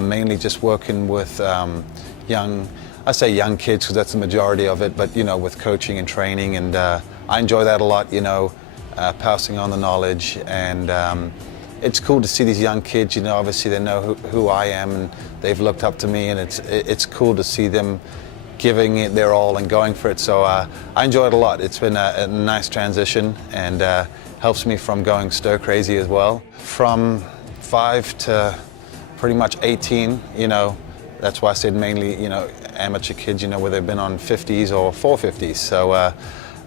mainly just working with I say young kids because that's the majority of it, but with coaching and training, and I enjoy that a lot, passing on the knowledge, and it's cool to see these young kids, obviously they know who I am and they've looked up to me, and it's cool to see them giving it their all and going for it. So I enjoy it a lot. It's been a nice transition, and helps me from going stir crazy as well. From 5 to pretty much 18, that's why I said mainly, amateur kids, where they've been on 50s or 450s. So,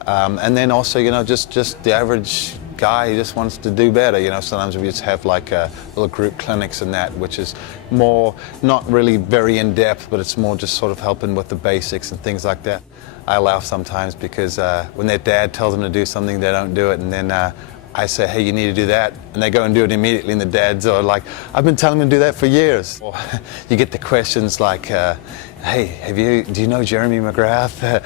and then also, just the average guy who just wants to do better. Sometimes we just have like little group clinics and that, which is more, not really very in depth, but it's more just sort of helping with the basics and things like that. I laugh sometimes because when their dad tells them to do something, they don't do it, and then I say, hey, you need to do that, and they go and do it immediately, and the dads are like, I've been telling them to do that for years. Or you get the questions like, hey, do you know Jeremy McGrath?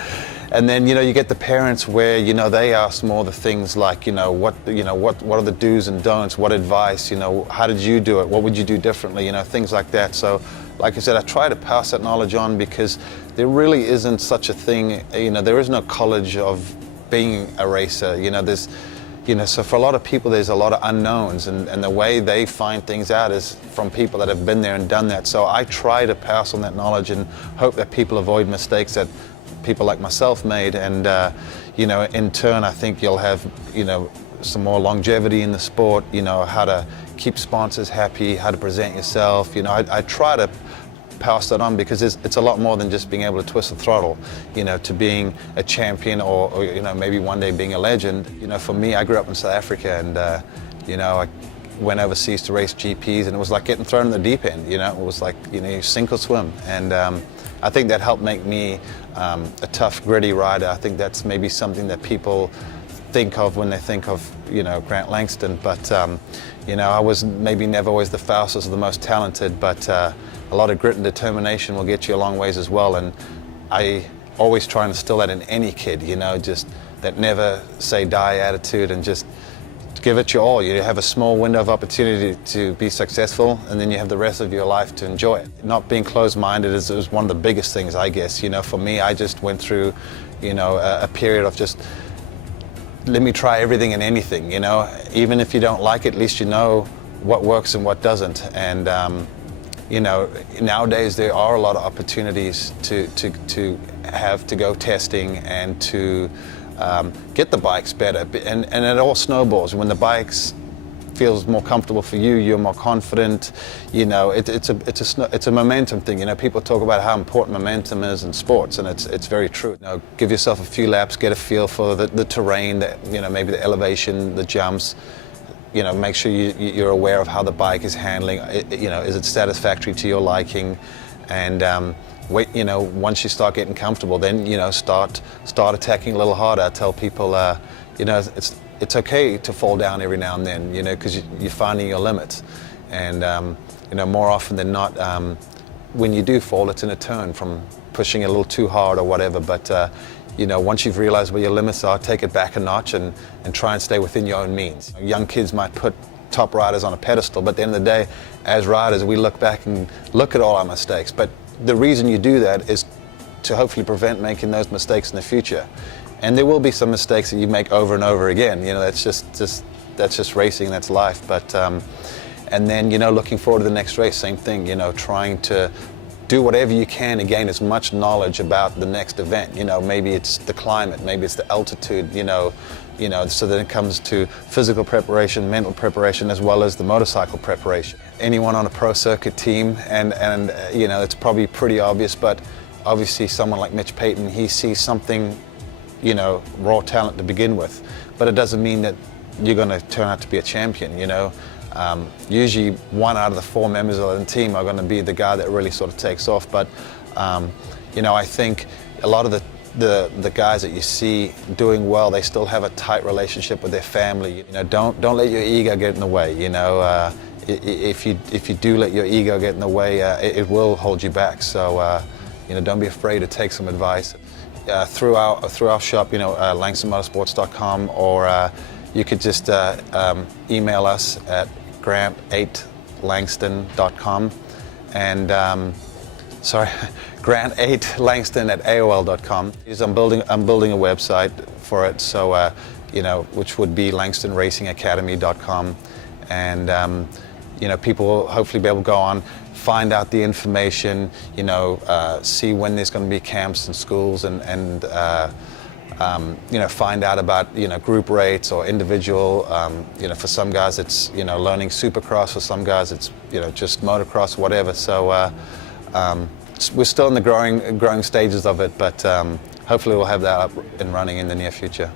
And then you get the parents where they ask more the things like what are the do's and don'ts, what advice, how did you do it, what would you do differently, things like that. So like I said, I try to pass that knowledge on because there really isn't such a thing, there is no college of being a racer. There's so for a lot of people there's a lot of unknowns, and the way they find things out is from people that have been there and done that. So I try to pass on that knowledge and hope that people avoid mistakes that people like myself made, and in turn I think you'll have some more longevity in the sport, how to keep sponsors happy, how to present yourself. I try to pass that on because it's a lot more than just being able to twist the throttle, to being a champion or maybe one day being a legend. For me, I grew up in South Africa, and I went overseas to race GPs, and it was like getting thrown in the deep end. It was like you sink or swim, and I think that helped make me a tough, gritty rider. I think that's maybe something that people think of when they think of Grant Langston, but I was maybe never always the fastest or the most talented, but a lot of grit and determination will get you a long ways as well, and I always try and instill that in any kid, just that never say die attitude, and just give it your all. You have a small window of opportunity to be successful, and then you have the rest of your life to enjoy it. Not being closed-minded is one of the biggest things, I guess. For me, I just went through, a period of just let me try everything and anything. Even if you don't like it, at least you know what works and what doesn't. And nowadays there are a lot of opportunities to have to go testing and to get the bikes better, and it all snowballs. When the bikes feels more comfortable for you, you're more confident. It's a momentum thing. People talk about how important momentum is in sports, and it's very true. Give yourself a few laps, get a feel for the terrain, maybe the elevation, the jumps. Make sure you're aware of how the bike is handling. Is it satisfactory to your liking? And once you start getting comfortable, then start attacking a little harder. I tell people, it's okay to fall down every now and then, because you're finding your limits. And more often than not, when you do fall, it's in a turn from pushing a little too hard or whatever. But once you've realized where your limits are, take it back a notch and try and stay within your own means. Young kids might put top riders on a pedestal, but at the end of the day, as riders, we look back and look at all our mistakes. But the reason you do that is to hopefully prevent making those mistakes in the future. And there will be some mistakes that you make over and over again. That's just racing, that's life. But and then looking forward to the next race, same thing. Trying to do whatever you can to gain as much knowledge about the next event. Maybe it's the climate, maybe it's the altitude. So then it comes to physical preparation, mental preparation, as well as the motorcycle preparation. Anyone on a pro circuit team, and it's probably pretty obvious, but obviously someone like Mitch Payton, he sees something, raw talent to begin with, but it doesn't mean that you're going to turn out to be a champion. Usually 1 out of the 4 members of the team are going to be the guy that really sort of takes off. But I think a lot of the guys that you see doing well, they still have a tight relationship with their family. Don't let your ego get in the way. If you do let your ego get in the way, it will hold you back. So don't be afraid to take some advice through our shop. LangstonMotorsports.com, or you could just email us at grant8langston.com, and sorry, Grant8 Langston at AOL.com. I'm building a website for it, so which would be LangstonRacingAcademy.com, and people will hopefully be able to go on, find out the information, see when there's going to be camps in schools, and find out about group rates or individual. For some guys it's learning Supercross, for some guys it's just motocross, whatever. So we're still in the growing stages of it, but hopefully we'll have that up and running in the near future.